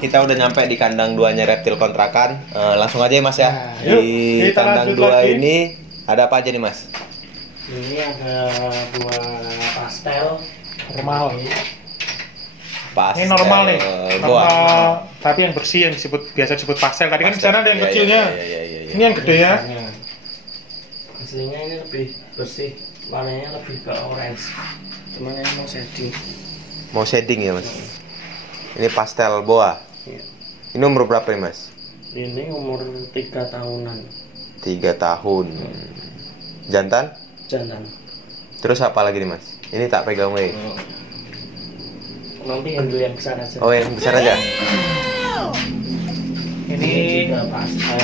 kita udah nyampe di kandang 2-nya reptil kontrakan. Langsung aja ya Mas ya. Nah, yuk, Di kita kandang lanjut 2 lagi. ini ada apa aja nih Mas? Ini ada 2 pastel Normal. Pastel. Ini normal nih. Boa. Normal, tapi yang bersih yang biasa disebut pastel. Tadi kan di sana ada yang Iya, kecilnya. iya. Ini yang gede ya. Aslinya ini lebih bersih, warnanya lebih ke orange. Cuman ini mau shading. Mau shading ya Mas? Ini pastel boa. Iya. Ini umur berapa nih Mas? Ini umur 3 tahunan. 3 tahun. Jantan? Jantan. Terus apa lagi nih Mas? Ini tak pegang weh. Nanti handle yang besar aja. Oh yang besar aja. Ini juga pastel.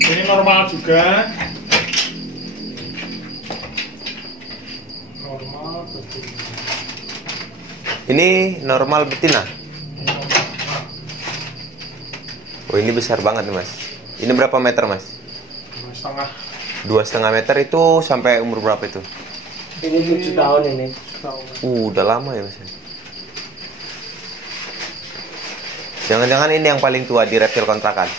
Ini normal juga. Normal betul. Ini normal betina. Oh ini besar banget nih Mas. Ini berapa meter Mas? 2,5 2,5 meter itu sampai umur berapa itu? Ini 7 tahun ini. tahun. Udah lama ya Mas. Jangan-jangan ini yang paling tua di reptil kontrakan?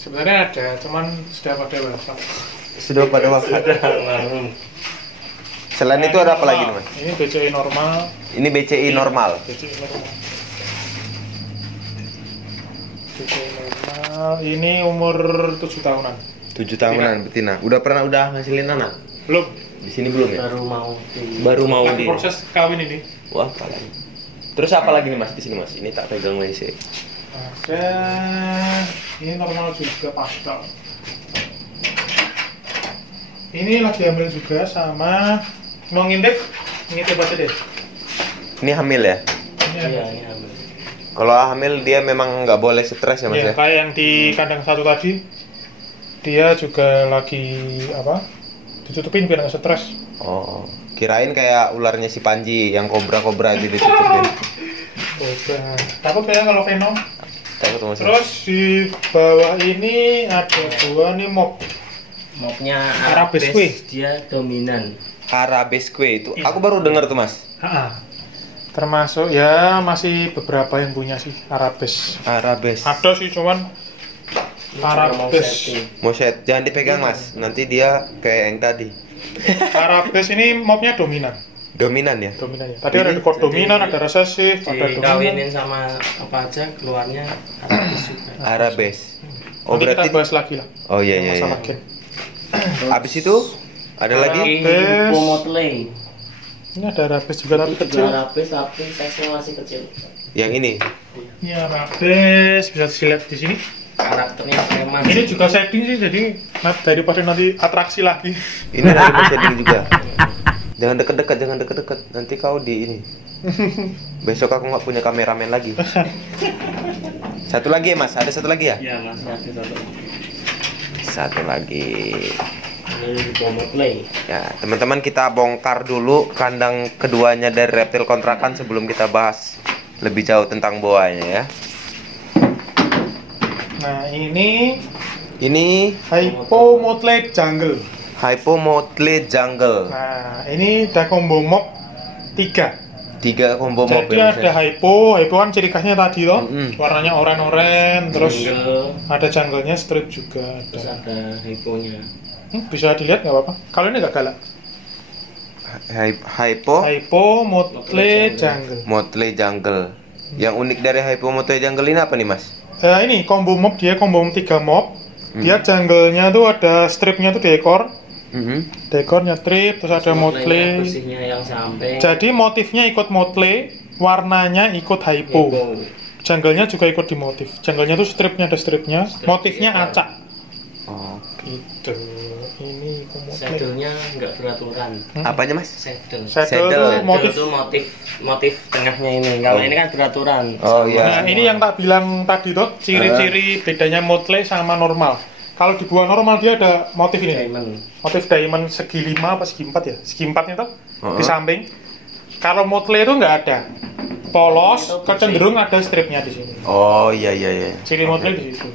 Sebenarnya ada, cuman sudah pada wafat. Sudah pada wafat. Selain itu ada apa lagi nih Mas? Ini BCI normal. Ini BCI normal. BCI normal. BCI normal. Ini umur 7 tahunan. 7 tahunan betina. Udah ngasilin anak? Belum. Di sini belum ya? Baru mau Baru mau Lagi di. proses kawin ini. Wah, keren. Terus apa lagi nih Mas di sini Mas? Ini tak pegang WC. Ada. Ini normal juga pastel. Ini lagi hamil juga sama mau ngintip aja deh. Ini hamil ya? Ini Iya, hamil. ini ambil. Kalau hamil dia memang nggak boleh stres ya Mas Ya, ya? kayak yang di kandang 1 tadi, dia juga lagi apa? Ditutupin biar nggak stres. Oh, kirain kayak ularnya si Panji yang kobra-kobra aja ditutupin. Takut kayak kalau Venom. Takut Mas. Terus di bawah ini ada 2 nih mob. Mobnya Arabesque. Arabes, dia dominan. Arabesque itu. Iya. Aku baru dengar tuh Mas. Termasuk ya masih beberapa yang punya sih Arabes. Arabes. Ada sih cuman Ini juga mau Arabes. setting. Moset, jangan dipegang Mas. Nanti dia kayak yang tadi. Arabes ini mobnya dominan. Dominan ya? Dominan ya. Tadi ada dekor dominan, ada resesif, ada dominan. Dikawinin sama apa aja keluarnya Arabes juga. Arabes. Oh Nanti berarti. kita bahas lagi lah. Oh iya yang iya. masalah iya. gen. Abis itu ada lagi? Arabes. Pomotley. Ini ada Arabes juga tapi Itu kecil. juga Arabes tapi size-nya masih kecil. Yang ini. Ini Arabes bisa dilihat di sini. Karakternya preman. Ini juga setting sih, jadi daripada nanti atraksi lagi. Ini lagi mosetting juga. Jangan deket-deket, jangan deket-deket. Nanti kau di ini. Besok aku nggak punya kameramen lagi. Satu lagi ya Mas, ada satu lagi ya? Iya, masih ada satu. Satu lagi. Ini Pomotley. Ya, teman-teman kita bongkar dulu kandang keduanya dari reptil kontrakan sebelum kita bahas lebih jauh tentang boanya ya. Nah ini Ini Hypomotley Jungle. Hypomotley Jungle. Nah ini ada combo mob 3. 3 combo mob Jadi ya, Mas, ada ya? hypo kan ciri khasnya tadi toh, Mm-mm. warnanya oranye, terus Jungle, ada jungle-nya strip juga terus ada. ada hiponya. Bisa dilihat nggak apa-apa. Kalau ini nggak galak. Hypomotley Jungle. Motley Jungle. Yang unik dari Hypomotley Jungle ini apa nih Mas? Ini combo mob, dia combo mob 3 mob. Dia jungle-nya tuh ada stripnya tuh dekor. Dekornya strip, terus ada motley. Bersihnya yang sampai. Jadi motifnya ikut motley, warnanya ikut hypo. Jungle-nya juga ikut di motif. Jungle-nya tuh stripnya ada stripnya, motifnya acak. Oh. Gitu. Ini motley. Saddle-nya nggak beraturan. Apanya Mas? Saddle. Saddle Saddle. tuh motif. Itu motif tengahnya ini. Kalau Oh. ini kan beraturan. Oh, Sama iya. Nah, ini yang tak bilang tadi tuh, ciri-ciri bedanya motley sama normal. Kalau di buah normal dia ada motif ini. Diamond. Motif diamond segi 5 apa segi 4 ya? Segi 4-nya tuh di Uh-huh. samping. Kalau motley itu nggak ada. Polos, Itu putih. kecenderung ada stripnya di sini. Oh iya iya iya. Ciri Oke. motley di situ.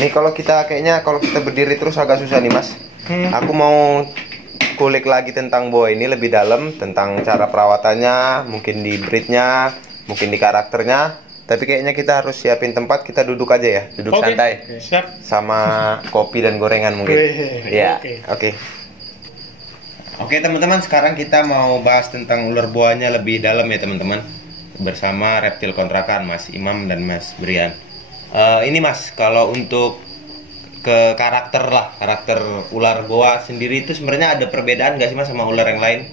Nih kalau kita berdiri terus agak susah nih Mas. Aku mau kulik lagi tentang boa ini lebih dalam, tentang cara perawatannya, mungkin di breednya, mungkin di karakternya. Tapi kayaknya kita harus siapin tempat, kita duduk aja ya, duduk Oke. santai. Siap. Sama kopi dan gorengan mungkin. Ya, Oke. Oke teman-teman, sekarang kita mau bahas tentang ular buahnya lebih dalam ya teman-teman. Bersama Reptil Kontrakan, Mas Imam dan Mas Brian. Ini Mas, kalau untuk ke karakter ular boa sendiri itu sebenarnya ada perbedaan nggak sih Mas sama ular yang lain?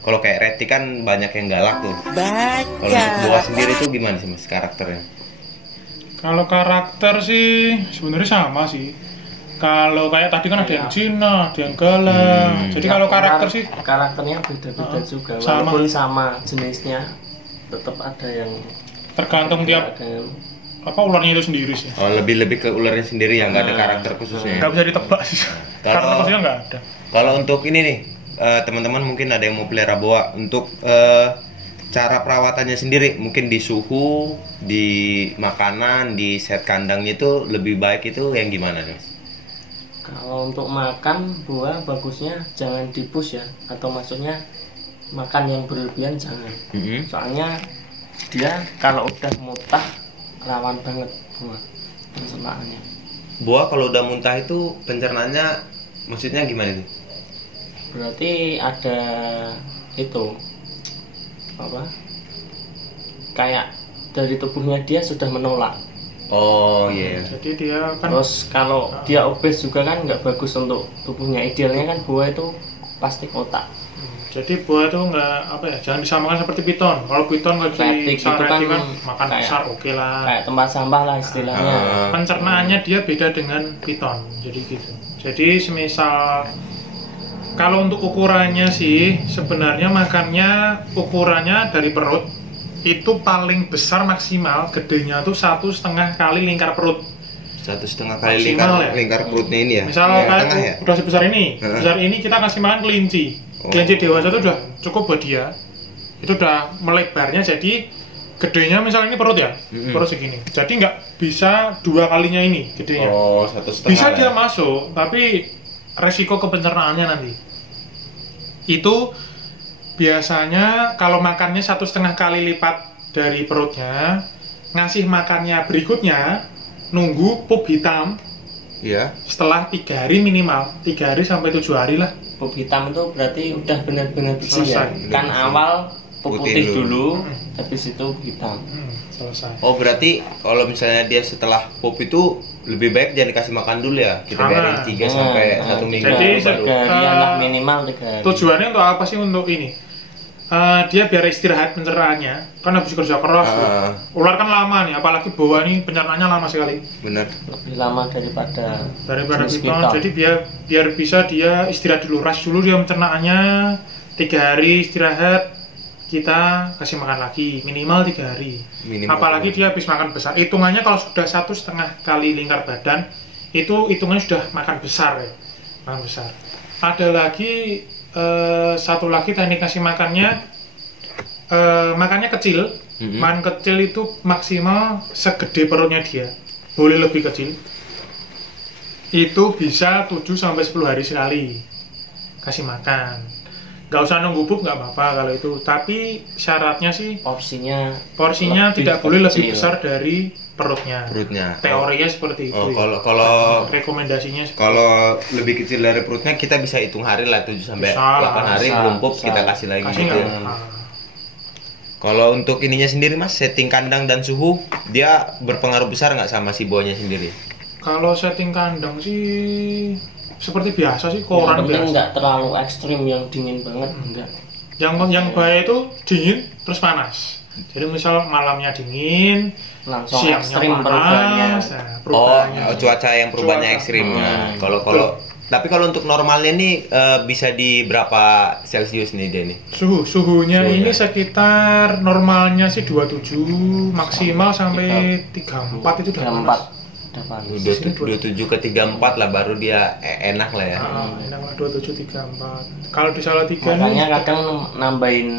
Kalau kayak Reti kan banyak yang galak tuh. Kalau untuk boa sendiri itu gimana sih Mas karakternya? Kalau karakter sih sebenarnya sama sih. Kalau kayak tadi kan ada yang Cina, ada yang galak. Jadi kalau karakter sih karakternya beda-beda juga. sama. Walaupun sama jenisnya, tetap ada yang tergantung tiap apa ularnya itu sendiri sih. Oh, lebih ke ularnya sendiri yang nggak ada karakter khususnya. Nggak bisa ditebak sih. Karakter khususnya nggak ada. Kalau untuk ini nih, teman-teman mungkin ada yang mau pelihara boa, untuk cara perawatannya sendiri, mungkin di suhu, di makanan, di set kandangnya itu lebih baik itu yang gimana Mas? Kalau untuk makan buah bagusnya jangan di-push ya, atau maksudnya makan yang berlebihan jangan. Soalnya dia kalau udah muntah rawan banget buah pencernaannya. Buah kalau udah muntah itu pencernaannya maksudnya gimana nih? Berarti ada itu apa? Kayak dari tubuhnya dia sudah menolak. Oh iya. Jadi dia kan Terus kalau dia obes juga kan nggak bagus untuk tubuhnya. Idealnya kan buah itu pasti kotak. jadi buah itu nggak apa ya, jangan disamakan seperti piton. Kalau piton lagi Retik itu kan makan kayak- besar oke lah. Kayak tempat sampah lah istilahnya. Pencernaannya dia beda dengan piton. Jadi gitu. Jadi semisal kalau untuk ukurannya sih sebenarnya makannya ukurannya dari perut itu paling besar maksimal gedenya tuh 1,5 kali lingkar perut. 1,5 kali Maksimal ya? lingkar perutnya ini ya. Misal Yang kayak tengah ya. udah sebesar ini, sebesar ini kita kasih makan kelinci. Kelinci dewasa itu udah cukup buat dia. Itu udah melebarnya jadi gedenya misal ini perut ya, perut segini. Jadi nggak bisa 2 kalinya ini gedenya. Oh, 1,5. Bisa dia masuk, tapi resiko kepencernaannya nanti. Itu biasanya kalau makannya 1,5 kali lipat dari perutnya, ngasih makannya berikutnya nunggu pup hitam Iya. setelah 3 hari minimal, 3 hari sampai 7 hari lah. Pup hitam itu berarti udah benar-benar bersih ya. Selesai. Kan awal pup Putih putih dulu, Hmm. habis itu hitam. Selesai. Oh, berarti kalau misalnya dia setelah pup itu lebih baik jangan dikasih makan dulu ya. Kita Jangan. biarin 3 sampai 1 minggu Jadi, baru. 3 harian lah minimal 3 hari. Tujuannya untuk apa sih untuk ini? Dia biar istirahat pencernaannya, kan habis kerja keras. Ular kan lama nih, apalagi boa nih pencernaannya lama sekali Bener. Lebih lama daripada jenis piton. piton. Jadi biar bisa dia istirahat dulu, rest dulu dia pencernaannya 3 hari istirahat, kita kasih makan lagi minimal 3 hari. Minimal. Apalagi dia habis makan besar. Hitungannya kalau sudah 1,5 kali lingkar badan, itu hitungannya sudah makan besar ya, makan besar. Ada lagi satu lagi teknik kasih makannya, makannya kecil. Makan kecil itu maksimal segede perutnya dia, boleh lebih kecil. Itu bisa 7 sampai 10 hari sekali kasih makan. Nggak usah nunggu pup, nggak apa-apa kalau itu. Tapi syaratnya sih porsinya tidak boleh lebih kecil. besar dari perutnya. Teorinya seperti itu. Kalau rekomendasinya seperti kalau lebih kecil dari perutnya kita bisa hitung hari lah, 7 sampai 8 hari bisa, belum pup bisa. kita kasih lagi kasih gitu. nggak? Kalau untuk ininya sendiri Mas, setting kandang dan suhu dia berpengaruh besar nggak sama si boanya sendiri? Kalau setting kandang sih seperti biasa sih, Yang koran penting biasa. nggak terlalu ekstrim yang dingin banget, enggak. Yang bahaya itu dingin terus panas. Jadi misal malamnya dingin, Langsung siangnya ekstrim perubahannya. panas. Nah, perubahannya. Cuaca yang perubahannya Cuaca. ekstrim. Nah, tapi kalau untuk normalnya nih bisa di berapa Celcius nih dia nih? Suhunya ini sekitar normalnya sih 27, maksimal sampai 34 itu udah panas. 34 27 ke 34 lah baru dia enak lah ya. Enak lah 27 34. Kalau di Salatiga Makanya nih kadang nambahin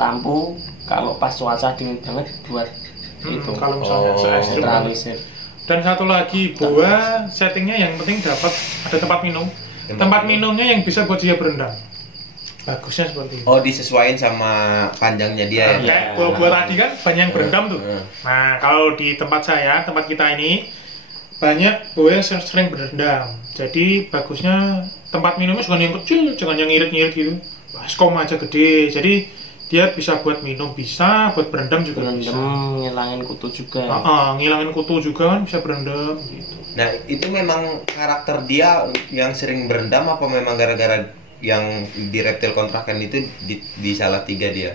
lampu kalau pas cuaca dingin banget buat itu kalau misalnya se-ekstrim. netralisir. Dan satu lagi boa settingnya yang penting dapat ada tempat minum. Tempat minumnya yang bisa buat dia berendam. Bagusnya seperti itu. Oh, disesuaikan sama panjangnya dia ya. Kayak buah-buah tadi kan banyak yang berendam tuh. Nah, kalau di tempat kita ini banyak buah yang sering berendam. Jadi bagusnya tempat minumnya jangan yang kecil, jangan yang ngirit-ngirit gitu. Baskom aja gede. Jadi dia bisa buat minum, bisa buat berendam juga bisa. Ngilangin kutu juga. Ngilangin kutu juga kan bisa berendam gitu. Nah, itu memang karakter dia yang sering berendam apa memang gara-gara yang di reptil kontrakan itu di salah tiga dia?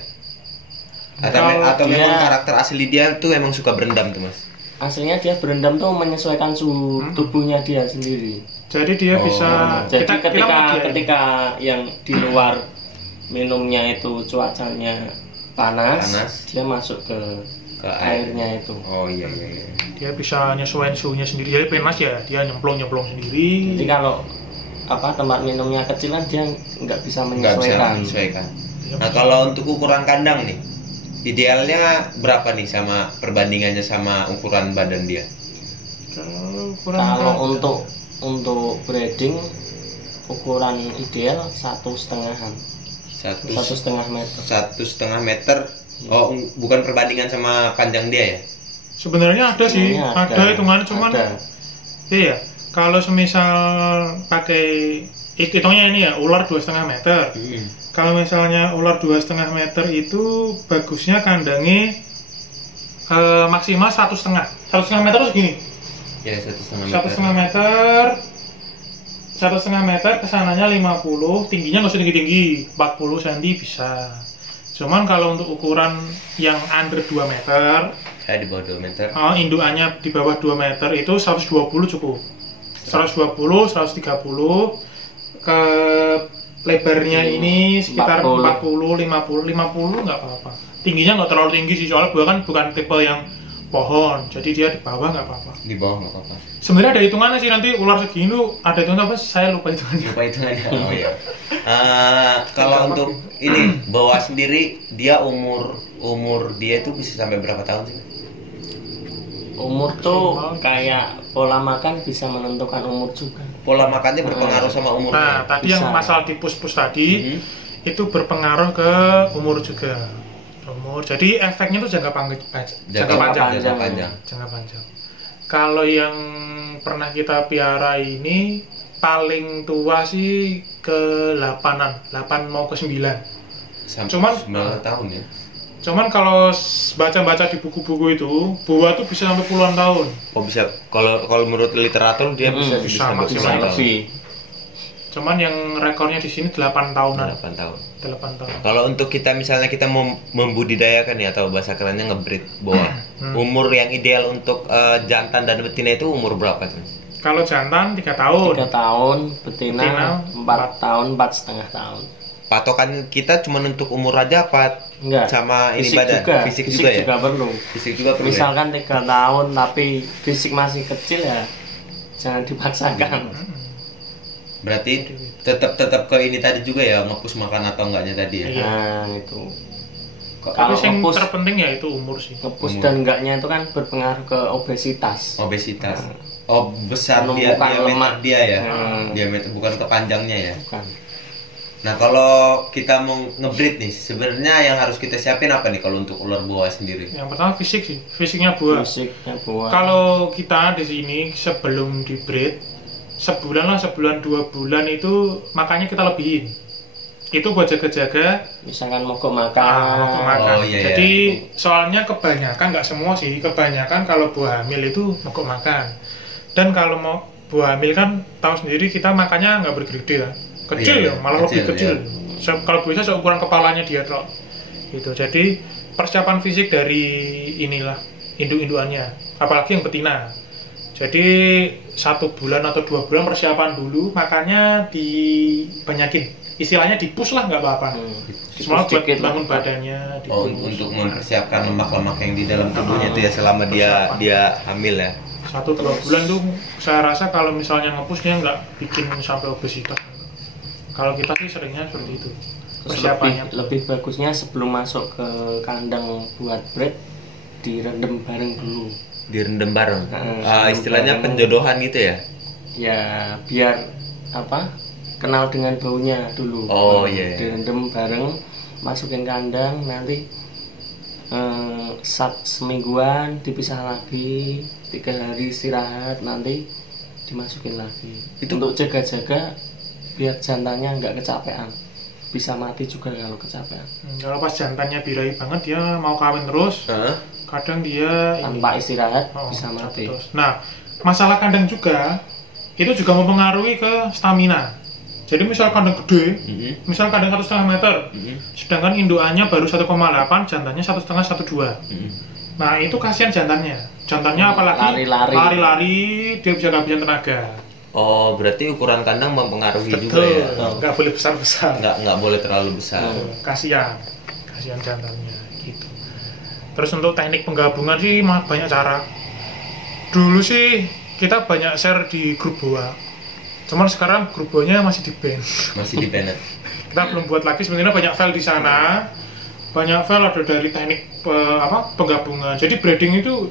Atau dia, memang karakter asli dia tuh emang suka berendam tuh, Mas? Aslinya dia berendam tuh menyesuaikan suhu tubuhnya dia sendiri. Jadi dia bisa. Jadi ketika yang di luar minumnya itu cuacanya panas, dia masuk ke airnya itu. Oh iya. Dia bisa nyesuaiin suhunya sendiri. Jadi panas ya, dia nyemplung sendiri. Jadi kalau tempat minumnya kecil kan dia nggak bisa menyesuaikan. Nah, kalau untuk ukuran kandang nih, idealnya berapa nih sama perbandingannya sama ukuran badan dia? Kalau untuk breeding ukuran ideal 1,5 meter. 1,5 meter. Oh, bukan perbandingan sama panjang dia ya? Sebenarnya ada sih, ada hitungannya, cuman iya. Kalau semisal pakai hitungnya ini ya, ular 2,5 meter. Kalau misalnya ular 2,5 meter itu bagusnya kandangnya maksimal 1,5. 1,5 meter terus gini. Ya, 1,5 meter. 1,5 meter kesananya 50, tingginya nggak usah tinggi-tinggi, 40 cm bisa. Cuman kalau untuk ukuran yang under 2 meter, saya di bawah 2 meter. Indukannya di bawah 2 meter itu 120 cukup. 120, 130 ke lebarnya ini sekitar 40, 50 nggak apa-apa. Tingginya nggak terlalu tinggi sih, soalnya buah kan bukan tipe yang pohon, jadi dia di bawah nggak apa-apa. Di bawah nggak apa-apa. Sebenarnya ada hitungannya sih, nanti ular segini tuh ada hitungan apa? Saya lupa hitungannya. Oh iya. Kalau untuk ini bawah sendiri dia umur dia itu bisa sampai berapa tahun sih? Umur tuh kayak pola makan bisa menentukan umur juga. Pola makannya berpengaruh sama umur. Nah, tadi bisa. Yang masalah di pus-pus tadi itu berpengaruh ke umur juga. Jadi efeknya itu jangka panjang. Kalau yang pernah kita piara ini paling tua sih ke 8 mau ke 9. Cuman 9 tahun ya. Cuman kalau baca-baca di buku-buku itu, buah tuh bisa sampai puluhan tahun. Oh bisa. Kalau menurut literatur dia bisa maksimal lebih. Cuman yang rekornya di sini 8 tahunan. 8 tahun. Kalau untuk kita misalnya kita mau membudidayakan ya, atau bahasa kerennya ngebreed buah. Umur yang ideal untuk jantan dan betina itu umur berapa tuh? Kalau jantan 3 tahun. 3 tahun, betina 4 tahun, 4,5 tahun. Patokan kita cuma untuk umur aja apa? Enggak. Sama ini fisik juga ya? Fisik juga perlu. Misalkan 3 tahun tapi fisik masih kecil ya jangan dipaksakan. Berarti tetap ke ini tadi juga ya, ngepus makan atau enggaknya tadi ya? Nah, itu. Kalau yang terpenting ya itu umur sih. Ngepus dan enggaknya itu kan berpengaruh ke obesitas. Oh, besar diameter dia ya? Diameter bukan ke panjangnya ya? Bukan. Nah, kalau kita mau ngebreed nih, sebenarnya yang harus kita siapin apa nih kalau untuk ular buah sendiri? Yang pertama fisik sih, fisiknya buah. Kalau kita di sini sebelum di breed, sebulan 2 bulan itu makanya kita lebihin. Itu buat jaga-jaga. Misalkan mogok makan. Oh, iya. Jadi soalnya kebanyakan, nggak semua sih, kebanyakan kalau buah hamil itu mogok makan. Dan kalau mau buah hamil kan tahu sendiri kita makannya nggak bergede lah. Kecil ya, malah lebih kecil. Ya. Kalau bisa seukuran kepalanya dia tuh. Gitu. Jadi persiapan fisik dari inilah induk-indukannya, apalagi yang betina. Jadi 1 bulan atau 2 bulan persiapan dulu, makanya dibanyakin. Istilahnya dipus lah, nggak apa-apa. Semua buat bangun badannya. Untuk mempersiapkan lemak-lemak yang di dalam tubuhnya itu ya selama dia hamil ya. 1-2 bulan tuh saya rasa kalau misalnya ngepus dia nggak bikin sampai obesitas. Kalau kita sih seringnya seperti itu. Persiapannya lebih bagusnya sebelum masuk ke kandang buat breed direndam bareng dulu. Direndam bareng. Istilahnya penjodohan gitu ya? Ya biar kenal dengan baunya dulu. Oh iya. Direndam bareng, masukin kandang, nanti semingguan dipisah lagi, 3 hari istirahat, nanti dimasukin lagi. Itu untuk jaga-jaga biar jantannya nggak kecapean, bisa mati juga kalau kecapean. Kalau pas jantannya birahi banget dia mau kawin terus, kadang dia tanpa istirahat bisa mati terus. Nah, masalah kandang juga itu juga mempengaruhi ke stamina. Jadi misal kandang gede, misal kandang 1,5 meter, sedangkan indukannya baru 1,8, jantannya 1,5 1,2. Nah itu kasihan jantannya apalagi lari-lari dia bisa kehabisan tenaga. Oh, berarti ukuran kandang mempengaruhi Betul. juga ya? Nggak boleh besar-besar. Nggak boleh terlalu besar. Kasihan jantannya gitu. Terus untuk teknik penggabungan sih banyak cara. Dulu sih kita banyak share di grup boa. Cuman sekarang grup boanya masih di-ban. Masih di-ban. Kita belum buat lagi, sebenarnya banyak file di sana. Banyak file ada dari teknik penggabungan. Jadi breeding itu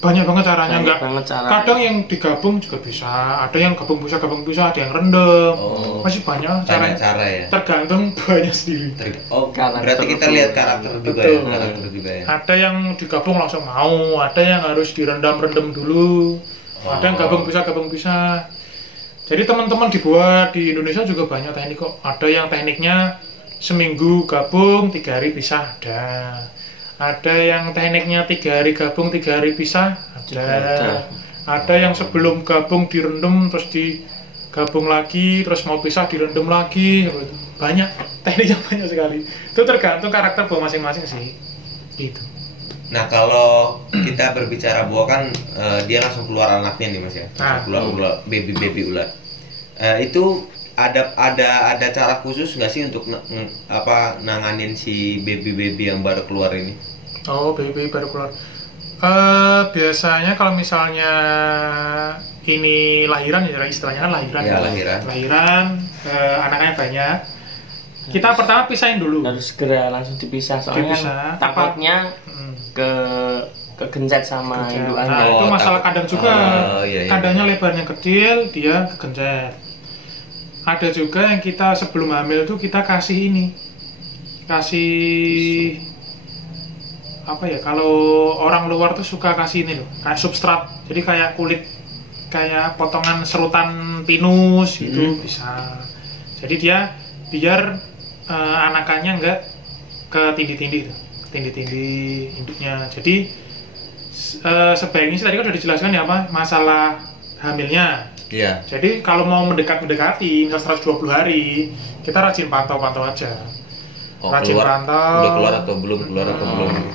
banyak banget caranya. Kadang yang digabung juga bisa, ada yang gabung bisa, ada yang rendem. Masih banyak cara ya. Tergantung buahnya sendiri. Berarti kita lihat karakter juga ya. Ada yang digabung langsung mau, ada yang harus direndam dulu. Ada yang gabung bisa. Jadi teman-teman dibuat di Indonesia juga banyak teknik kok. Ada yang tekniknya seminggu gabung, 3 hari pisah ada. Ada yang tekniknya 3 hari gabung, 3 hari pisah ada. Ada yang sebelum gabung direndam terus digabung lagi, terus mau pisah direndam lagi. Banyak, tekniknya banyak sekali. Itu tergantung karakter buah masing-masing sih. Gitu. Nah kalau kita berbicara buah kan dia langsung keluar anaknya nih Mas ya. Keluar baby ular. Itu ada cara khusus nggak sih untuk nanganin si baby yang baru keluar ini? Oh, baby baru keluar. Biasanya kalau misalnya ini lahiran ya istilahnya kan lahiran. Ya, lahiran anaknya banyak. Kita pertama pisahin dulu. Harus segera langsung dipisah soalnya takutnya kegencet sama indukannya. Nah, itu masalah kandang juga. Kandangnya lebarnya kecil, dia kegencet. Ada juga yang kita sebelum hamil tuh kita kasih apa ya, kalau orang luar tuh suka kasih ini loh, kayak substrat, jadi kayak kulit, kayak potongan serutan pinus gitu bisa. Jadi dia biar anakannya enggak ke tindih-tindih induknya. Jadi sebaiknya sih tadi kan udah dijelaskan ya masalah hamilnya. Iya. Jadi kalau mau mendekati misal 120 hari, kita rajin pantau aja. Rajin pantau. Udah keluar atau belum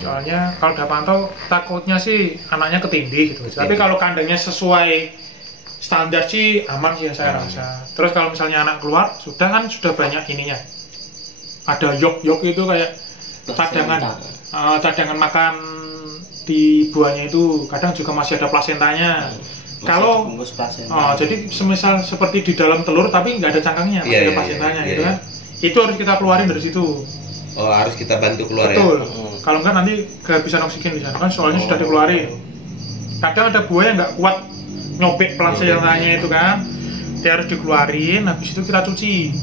Soalnya kalau udah pantau takutnya sih anaknya ketindih gitu. Tapi kalau kandangnya sesuai standar sih aman sih ya saya rasa. Terus kalau misalnya anak keluar sudah banyak ininya. Ada yok itu kayak cadangan makan di buahnya itu, kadang juga masih ada plasentanya. Kalau jadi semisal seperti di dalam telur tapi nggak ada cangkangnya, masih ada plasentanya gitu kan. Itu harus kita keluarin dari situ. Oh, harus kita bantu keluar. Betul. Kalau enggak nanti kehabisan oksigen di sana kan soalnya sudah dikeluarin. Kadang ada buah yang nggak kuat nyobek plasentanya itu kan. Dia harus dikeluarin, habis itu kita cuci.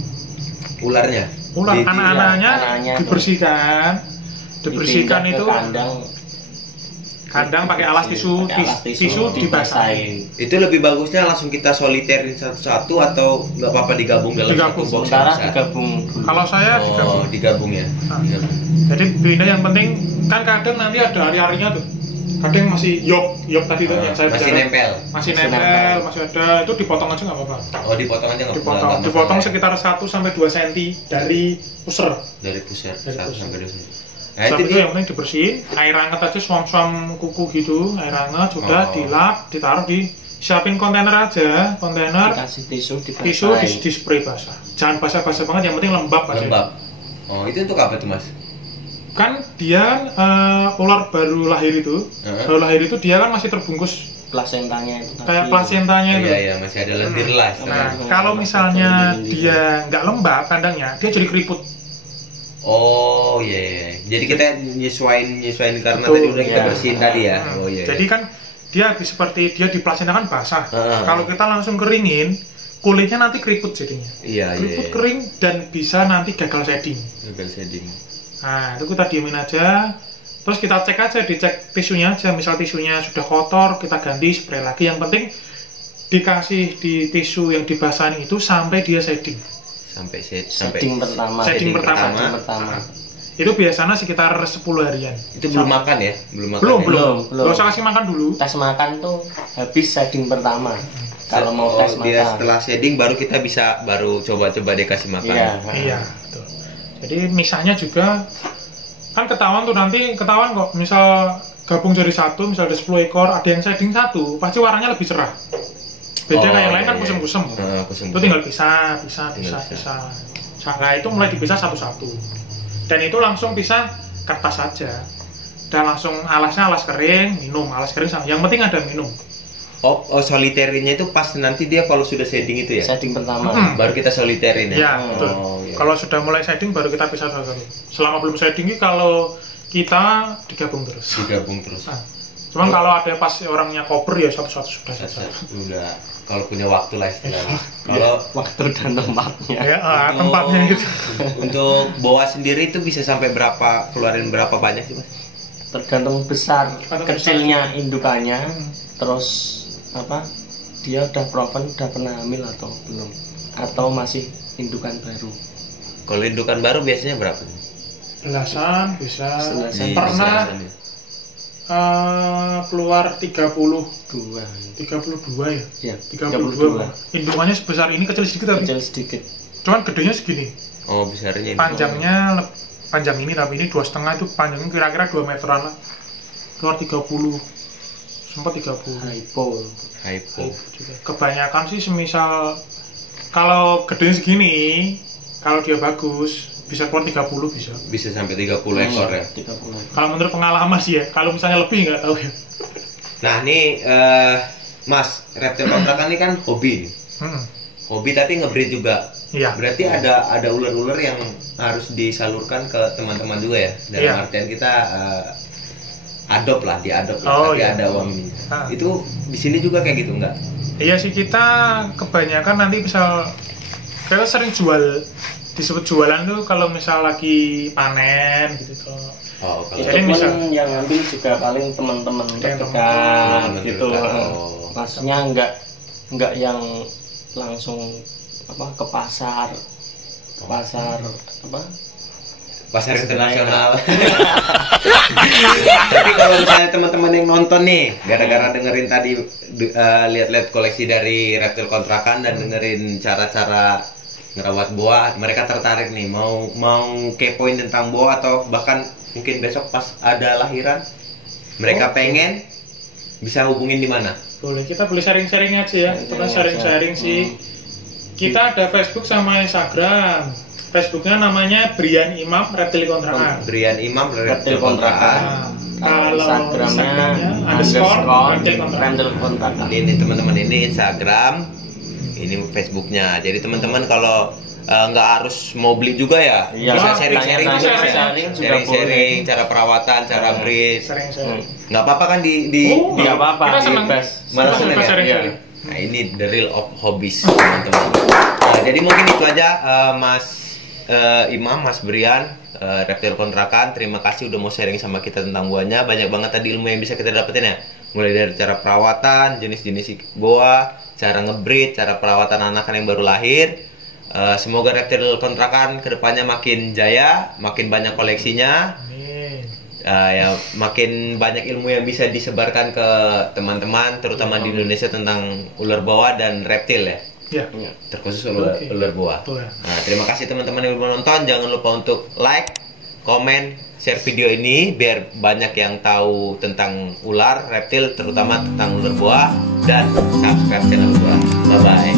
Ular anak-anaknya dibersihkan itu kandang pakai alas tisu dibasahin. Itu lebih bagusnya langsung kita soliterin satu-satu atau nggak apa-apa digabung dalam satu box? Digabung. Kalau saya digabung ya. Jadi bina yang penting kan kadang nanti ada hari-harinya tuh. Kadang masih yok tadi tuh yang saya masih nempel, masih ada, itu dipotong aja nggak apa-apa. Oh, dipotong aja nggak apa-apa. Dipotong sekitar 1 sampai 2 cm dari pusar. 1 sampai 2 cm. Nah, itu yang penting dibersihin, air hangat aja, suam kuku gitu, air hangat sudah dilap, ditaruh siapin kontainer aja, dikasih tisu di spray basah. Jangan basah-basah banget, yang penting lembab aja. Oh, itu untuk apa tuh Mas? Kan dia ular baru lahir itu dia kan masih terbungkus plasentanya itu. Kayak plasentanya itu. Iya, masih ada lendir lah. Nah, kalau misalnya dia nggak lembab kandangnya, dia jadi keriput. Oh iya. Jadi kita nyesuaiin karena tadi udah kita bersihin tadi ya. Jadi kan dia seperti dia di plasenta kan basah. Kalau kita langsung keringin, kulitnya nanti keriput jadinya. Iya, Keriput kering dan bisa nanti gagal shading. Gagal shading. Nah, itu kita diemin aja. Terus kita cek aja, dicek tisunya aja. Misal tisunya sudah kotor, kita ganti, spray lagi. Yang penting dikasih di tisu yang dibasahin itu sampai dia shading. Sampai Shading pertama. Shading pertama. Itu biasanya sekitar 10 harian. Itu belum makan ya? Belum makan. Belum. Belum. Gak usah kasih makan dulu. Tes makan tuh habis shading pertama. Kalau mau tes dia makan. setelah shading baru kita bisa coba-coba dia kasih makan. Iya, betul. Jadi misalnya juga kan ketahuan kok misal gabung jadi satu, misal ada 10 ekor, ada yang shading satu, pasti warnanya lebih cerah. Beda kayak yang lain kan kusem-kusem. Itu tinggal pisah. Nah, itu mulai dipisah satu-satu. Dan itu langsung pisah kertas saja. Dan langsung alasnya alas kering, minum, alas kering sama. Yang penting ada minum. Oh, soliterinnya itu pas nanti dia kalau sudah shading itu ya? Shading pertama. Baru kita soliterin ya? Iya, betul. Iya. Kalau sudah mulai shading baru kita pisah satu-satu. Selama belum shading kalau kita digabung terus. Nah, cuman kalau ada pas orangnya koper ya satu-satu sudah selesai. Udah, kalau punya waktu lah istilahnya. Kalau Waktu dan tempatnya. Ya, tempatnya itu. Untuk boa sendiri itu bisa sampai keluarin berapa banyak sih, Mas? Tergantung besar kecilnya indukannya, terus dia udah proven, udah pernah hamil atau belum, atau masih indukan baru. Kalau indukan baru biasanya berapa? Belasan bisa. Pernah keluar 32 ya? Ya, 32. Indukannya sebesar ini, kecil sedikit tapi. Kecil sedikit. Cuman gedenya segini. Oh, besarnya ini. Panjangnya panjang ini, tapi ini 2,5 itu panjangnya kira-kira 2 meteran lah. Keluar 30. Sempat 30. Hypo. Juga. Kebanyakan sih semisal kalau gedenya segini, kalau dia bagus bisa keluar 30 bisa. Bisa sampai 30 ekor ya. 30. Kalau menurut pengalaman sih ya, kalau misalnya lebih nggak tahu ya. Nah, ini Mas, reptil kontrakan ini kan hobi. Hobi tapi ngebreed juga. Iya. Berarti ada ular-ular yang harus disalurkan ke teman-teman juga ya. Dalam artian kita diadop lah, tapi ada uang ini. Itu di sini juga kayak gitu enggak? Iya sih, kita kebanyakan nanti misal kita sering jual, disebut jualan tuh kalau misal lagi panen gitu tuh. Oh, kalau Jadi misal yang ngambil juga paling teman-teman terdekat gitu. Maksudnya enggak yang langsung ke pasar pasar internasional. Tapi kalau misalnya teman-teman yang nonton nih, gara-gara dengerin tadi lihat-lihat koleksi dari reptil kontrakan dan dengerin cara-cara ngerawat boa, mereka tertarik nih mau kepoin tentang boa, atau bahkan mungkin besok pas ada lahiran mereka pengen, bisa hubungin di mana? Boleh, kita boleh sharing-sharing aja ya. Kita sharing-sharing sih. Kita ada Facebook sama Instagram. Facebooknya namanya Brian Imam Reptil Kontrakan. Brian Imam Reptil Kontrakan. Kalau Instagramnya Reptil Kontrakan. Ini teman-teman, ini Instagram, ini Facebooknya. Jadi teman-teman kalau nggak harus mau beli juga ya, bisa sharing-sharing juga, sharing cara perawatan, cara breed. Nggak apa-apa kan nggak apa-apa. Kita senang, malah senang ya. Nah, ini the real of hobbies, teman-teman. Nah, jadi mungkin itu aja, Mas Imam, Mas Brian, Reptil Kontrakan. Terima kasih udah mau sharing sama kita tentang boanya. Banyak banget tadi ilmu yang bisa kita dapetin ya. Mulai dari cara perawatan, jenis-jenis boa, cara ngebreed, cara perawatan anakan yang baru lahir. Semoga Reptil Kontrakan kedepannya makin jaya, makin banyak koleksinya. Ya, makin banyak ilmu yang bisa disebarkan ke teman-teman, terutama di Indonesia tentang ular boa dan reptil ya. Iya. Terkhusus ular boa. Nah, terima kasih teman-teman yang udah menonton. Jangan lupa untuk like, komen, share video ini biar banyak yang tahu tentang ular, reptil, terutama tentang ular boa, dan subscribe channel gua. Bye bye.